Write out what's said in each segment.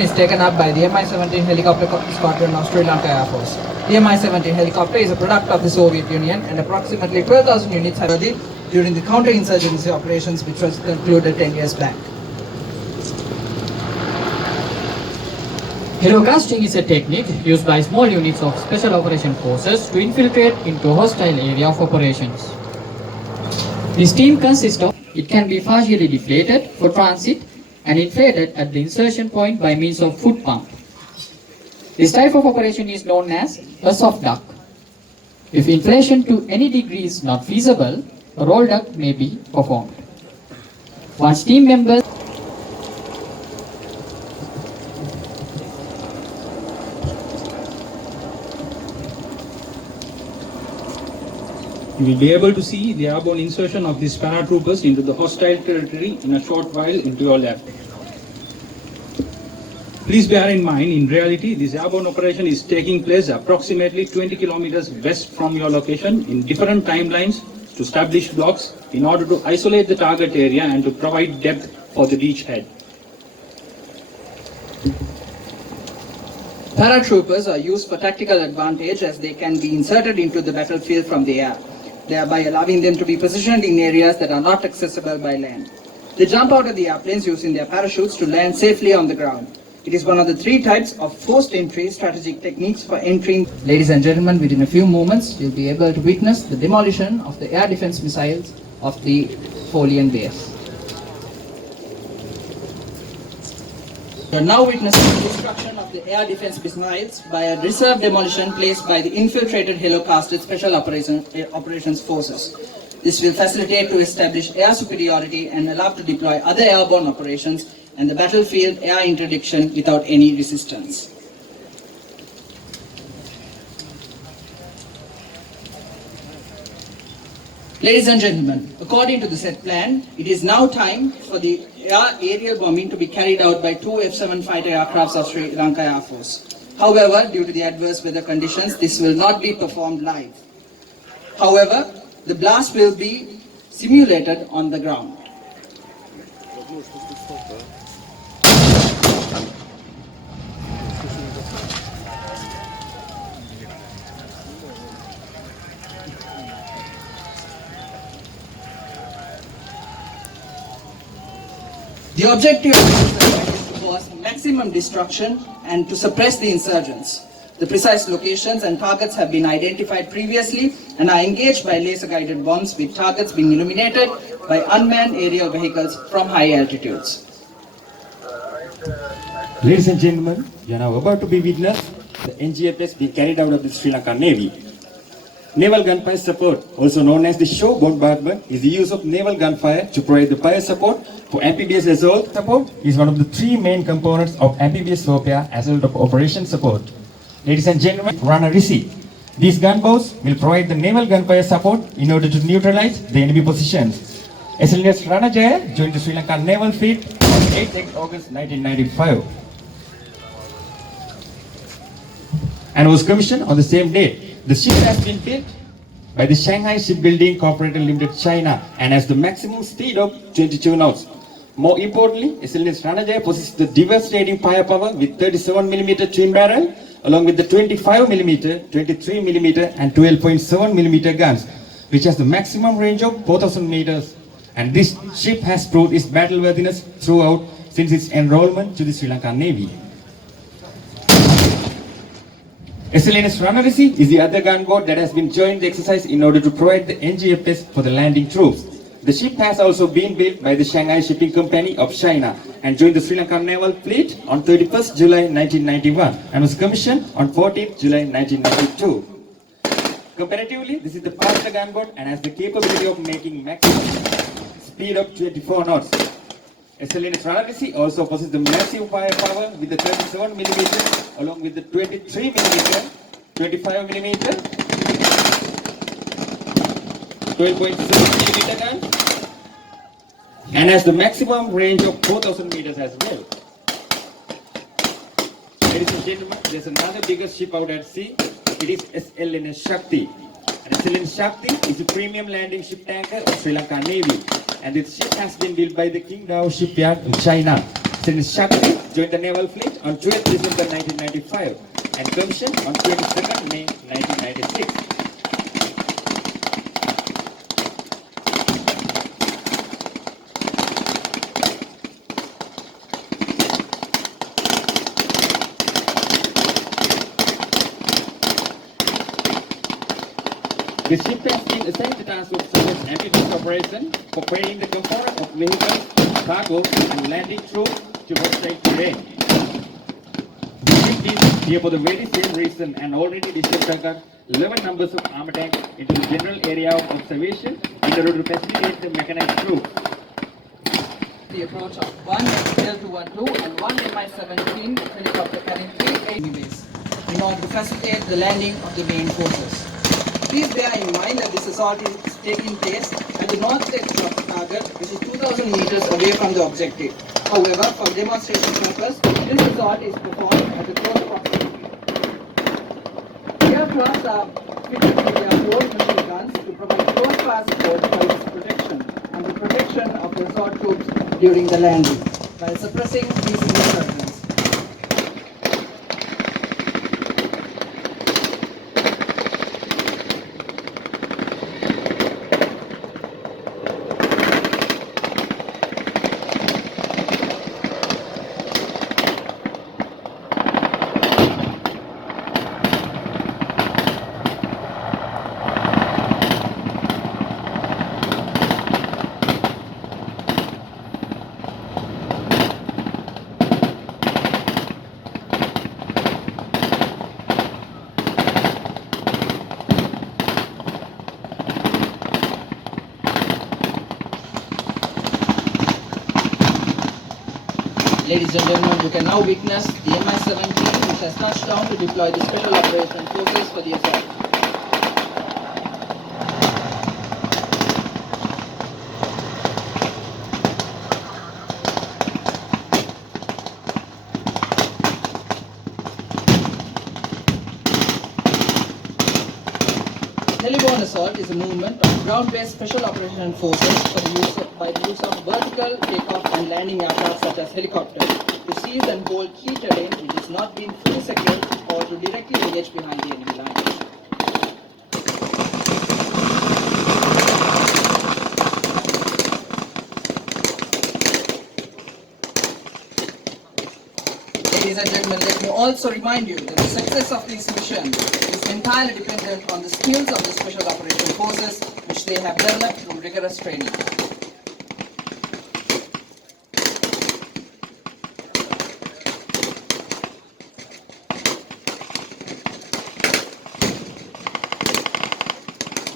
is taken up by the Mi-17 helicopter squadron of Sri Lanka Air Force. The Mi-17 helicopter is a product of the Soviet Union and approximately 12,000 units have been during the counter-insurgency operations which was concluded 10 years back. Helocasting is a technique used by small units of special operation forces to infiltrate into a hostile area of operations. This team consists of, it can be partially deflated for transit and inflated at the insertion point by means of foot pump. This type of operation is known as a soft duck. If inflation to any degree is not feasible, a roll duck may be performed. Once team members You will be able to see the airborne insertion of these paratroopers into the hostile territory in a short while into your left. Please bear in mind, in reality, this airborne operation is taking place approximately 20 kilometers west from your location in different timelines to establish blocks in order to isolate the target area and to provide depth for the beachhead. Paratroopers are used for tactical advantage as they can be inserted into the battlefield from the air, thereby allowing them to be positioned in areas that are not accessible by land. They jump out of the airplanes using their parachutes to land safely on the ground. It is one of the three types of forced entry strategic techniques for entering. Ladies and gentlemen, within a few moments, you'll be able to witness the demolition of the air defense missiles of the Folian base. You are now witnessing the destruction of the air defense missiles by a reserve demolition placed by the infiltrated Helocasted Special Operations Forces. This will facilitate to establish air superiority and allow to deploy other airborne operations and the battlefield air interdiction without any resistance. Ladies and gentlemen, according to the set plan, it is now time for the aerial bombing to be carried out by two F-7 fighter aircrafts of Sri Lanka Air Force. However, due to the adverse weather conditions, this will not be performed live. However, the blast will be simulated on the ground. The objective of this attack is to cause maximum destruction and to suppress the insurgents. The precise locations and targets have been identified previously and are engaged by laser-guided bombs with targets being illuminated by unmanned aerial vehicles from high altitudes. Ladies and gentlemen, you are now about to be witness the NGFS being carried out of the Sri Lankan Navy. Naval gunfire support, also known as the shore bombardment, is the use of naval gunfire to provide the fire support for amphibious assault. Support is one of the three main components of amphibious warfare assault operation support. Ladies and gentlemen, run a receipt. These gunboats will provide the naval gunfire support in order to neutralize the enemy positions. SLNS Ranajaya joined the Sri Lankan Naval Fleet on 8th August 1995 and was commissioned on the same date. The ship has been built by the Shanghai Shipbuilding Corporation Limited, China, and has the maximum speed of 22 knots. More importantly, SLNS Ranajaya possesses the devastating firepower with 37mm twin barrel, along with the 25mm, 23mm, and 12.7mm guns, which has the maximum range of 4,000 meters. And this ship has proved its battle worthiness throughout since its enrollment to the Sri Lankan Navy. SLNS Ranarisi is the other gunboat that has been joined the exercise in order to provide the NGFS for the landing troops. The ship has also been built by the Shanghai Shipping Company of China and joined the Sri Lankan Naval Fleet on 31st July 1991 and was commissioned on 14th July 1992. Comparatively, this is the faster gunboat and has the capability of making maximum speed of 24 knots. SLNS Ranarisi also possesses the massive firepower with the 37mm along with the 23mm, 25mm, 12.7mm guns and has the maximum range of 4,000 meters as well. Ladies and gentlemen, there's another bigger ship out at sea. It is SLNS Shakti. And SLNS Shakti is a premium landing ship tanker of Sri Lankan Navy. And this ship has been built by the Qingdao shipyard in China. SLNS Shakti joined the naval fleet on 12th December 1995 and commissioned on 22nd May 1996. The ship has been assigned the task of such as amphibious operation, preparing the component of vehicles, cargo, and landing troops to hostile terrain. The ship is here for the very same reason and already the ship has got 11 numbers of armor tanks into the general area of observation in order to facilitate the mechanized troops. The approach of one L212 and one Mi-17 helicopter carrying 3 enemies in order to facilitate the landing of the main forces. Please bear in mind that this assault is taking place at the north edge of the target, which is 2,000 meters away from the objective. However, for demonstration purpose, this assault is performed at the close proximity. Aircraft are fitted with their own machine guns to provide close fire support for its protection and the protection of the assault troops during the landing, while suppressing these insurgents. Ladies and gentlemen, you can now witness the Mi-17 which has touched down to deploy the Special Operations Forces for the assault. Heliborne assault is a movement of ground-based Special Operations Forces for the by the use of vertical takeoff and landing aircraft such as helicopters to seize and hold key terrain which is not being fully secured or to directly engage behind the enemy lines. Ladies and gentlemen, let me also remind you that the success of this mission is entirely dependent on the skills of the Special Operations Forces which they have developed through rigorous training.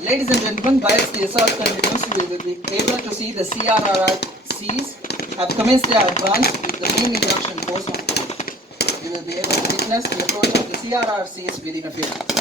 Ladies and gentlemen, whilst the assault continues, we will be able to see the CRRCs have commenced their advance with the main induction force on board. We will be able to witness the approach of the CRRCs within a few minutes.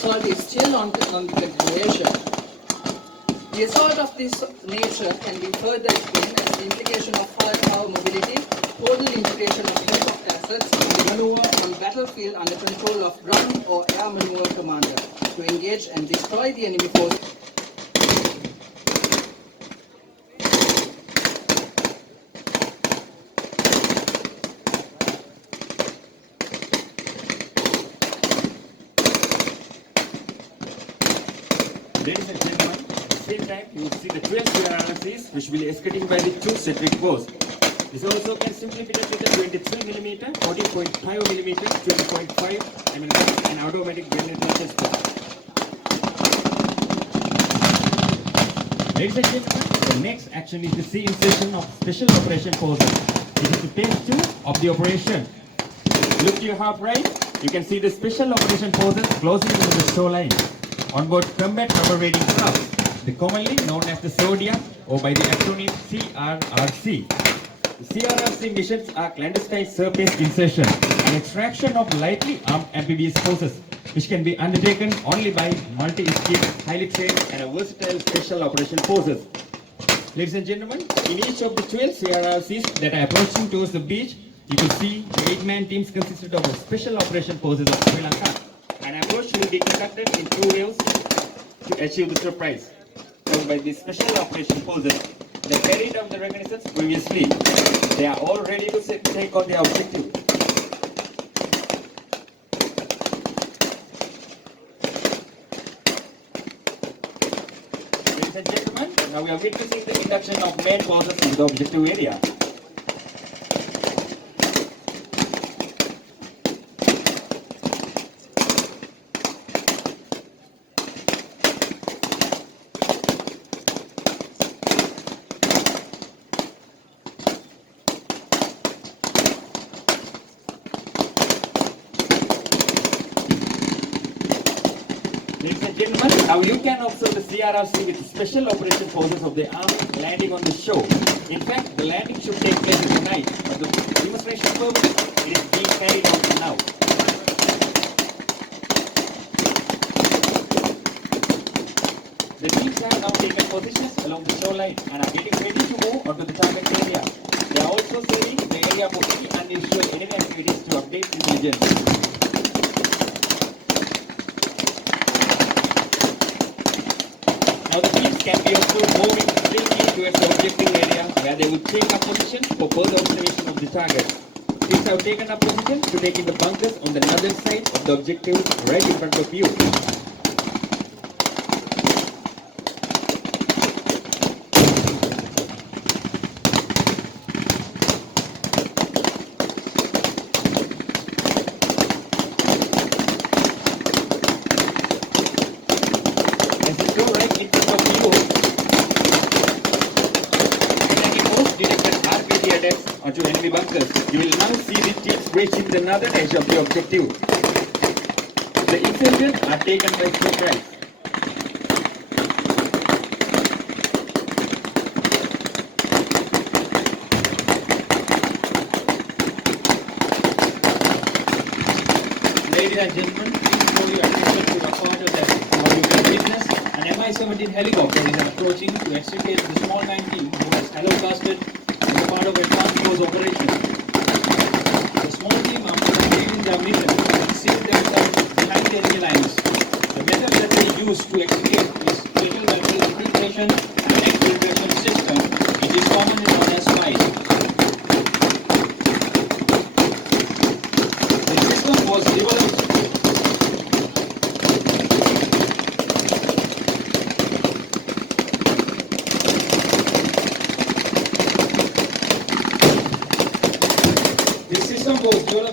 Assault is still on the continuation. The assault of this nature can be further explained as the implication of firepower mobility, total integration of helicopter assets, and the maneuver on battlefield under control of ground or air maneuver commander to engage and destroy the enemy force. Ladies and gentlemen, at the same time, you will see the 12 CRRCs which will be escorting by the 2 Cedric bows. This also can simply be done with a 23mm, 40.5mm, 20.5 mm and automatic grenade launcher scope. Ladies and gentlemen, the next action is the sea insertion of Special Operation Forces. This is the phase 2 of the operation. Look to your half right, you can see the Special Operation Forces closing into the shoreline. On board combat operating craft, the commonly known as the Zodiac or by the acronym CRRC. CRRC missions are clandestine surface insertion and extraction of lightly armed amphibious forces, which can be undertaken only by multi-skilled, highly trained and versatile special operation forces. Ladies and gentlemen, in each of the 12 CRRCs that are approaching towards the beach, you can see the 8-man teams consisted of the special operation forces of Sri Lanka. An approach will be conducted in 2 waves to achieve the surprise. Followed by the special operation forces that carried out the reconnaissance previously. They are all ready to take on the objective. Ladies and gentlemen, now we are witnessing the induction of main forces into the objective area. Ladies and gentlemen, now you can observe the CRRC with the special operation forces of the army landing on the shore. In fact, the landing should take place tonight, but the demonstration purpose it is being carried out now. The teams have now taken positions along the shoreline and are getting ready to move onto the target area. They are also surveying the area for any unusual enemy activities to update the intelligence. Now the teams can be observed moving quickly towards the objective area where they will take up position for further observation of the target. Teams have taken up position to take in the bunkers on the northern side of the objective right in front of you. Onto enemy bunkers. You will now see the teams reaching the northern edge of the objective. The insurgents are taken by surprise. Ladies and gentlemen, please show your attention to the photo that you can witness. An Mi-17 helicopter is approaching to extricate the small 9 team who has hello-casted part of advanced force operation. The small team, after completing their mission, concealed themselves behind the enemy lines. The method that they use to execute is special weapon infiltration and exfiltration system. It is commonly known as SPICE. The system was developed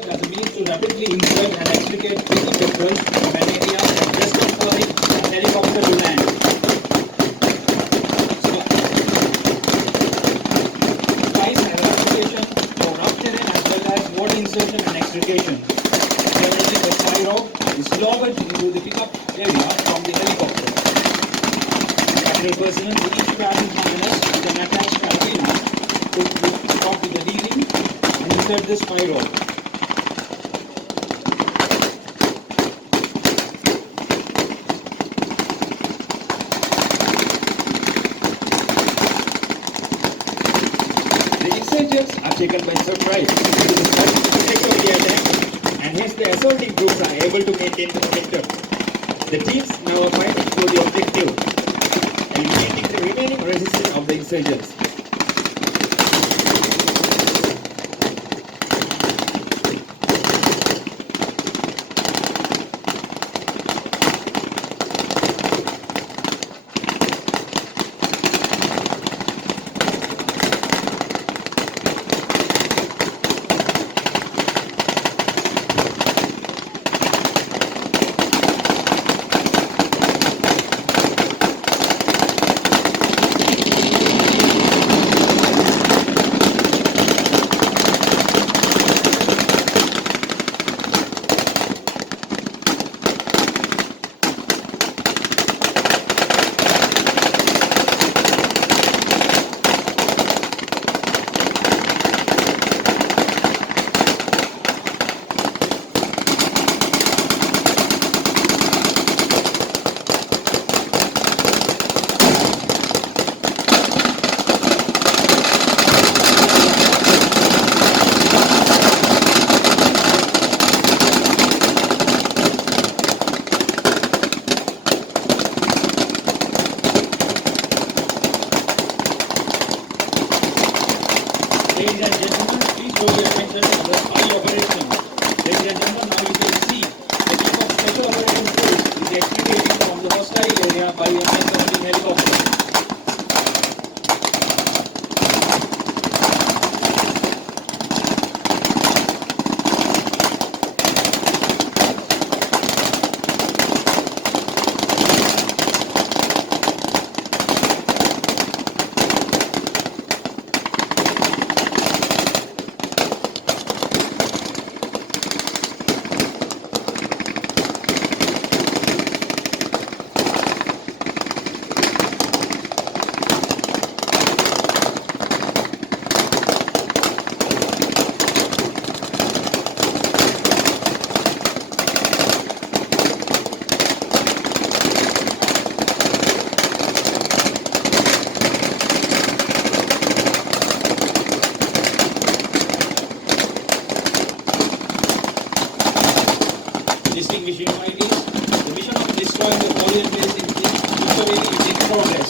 as a means to rapidly insert and extricate critical vessels from an area just before the helicopter to land. So, SPICE has application for rough terrain as well as water insertion and extrication. Generally, the spy rope is lowered into the pickup area from the helicopter. Capital personnel with each traveling harness with an attached carabiner to stop with the leading and insert the spy rope. Are taken by surprise due to the sudden effect of the attack, and hence the assaulting groups are able to maintain the momentum. The teams now are fighting for the objective, eliminating the remaining resistance of the insurgents. Ladies and gentlemen, please draw your attention to the spy operation. Ladies and gentlemen, now you can see the team of special operations force is extricating from the hostile area by a F-17 helicopter. Distinguished invitees, the mission of destroying the Korean base in Visēsha is in progress.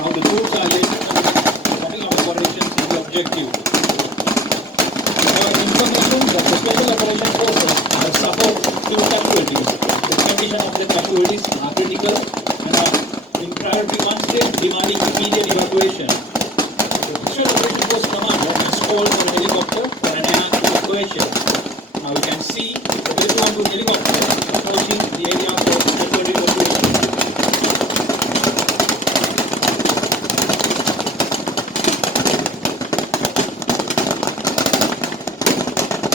Now the troops are yet carrying out operations in the objective. For information that the special operation forces have suffered few casualties. The condition of the casualties are critical and are in priority 1 stage demanding immediate evacuation. The special operation force commander has called for a helicopter for an air evacuation. Now you can see the Visēsha helicopter approaching the area for special evacuation.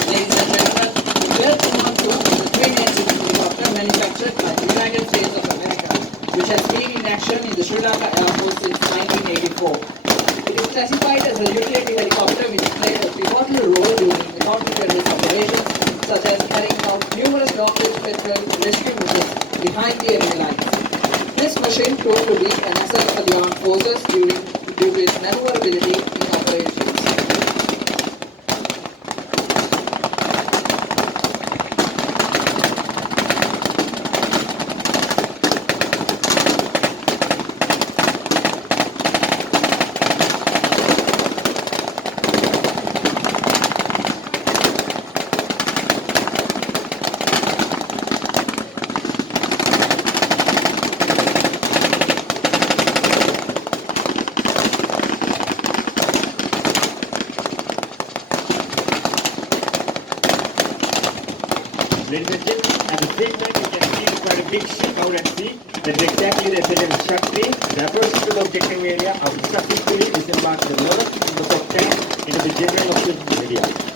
Ladies and gentlemen, the Bell Commando is a twin-engine helicopter manufactured by the United States of America, which has been in action in the Sri Lanka Armed Forces since 1984. It is classified as a utility helicopter which played a pivotal role during the counter-terrorist operations, such as carrying out numerous long-range petrol rescue missions behind the enemy lines. This machine proved to be an asset for the armed forces due to its maneuverability in operations. Ladies and gentlemen, at the same time you can see quite a big ship out at sea. That is exactly the SLM Shakti. The approach to the objective area of successfully disembarked the lower and the top tank into the general objective area.